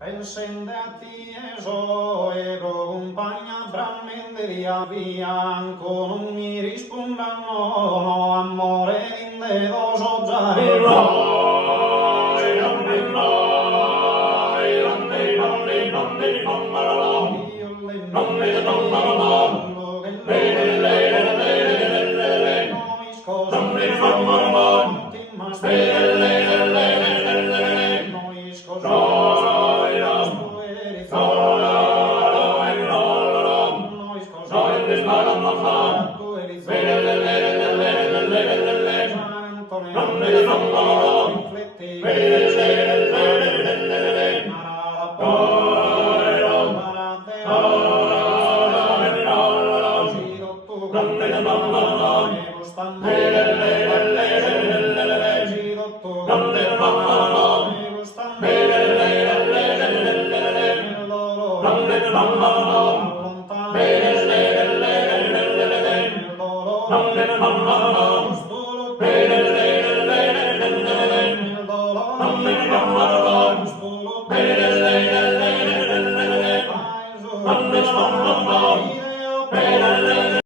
Pensende a ti ero compagna brammente via bianco, non mi rispondano, no, amore inde doso già Lontano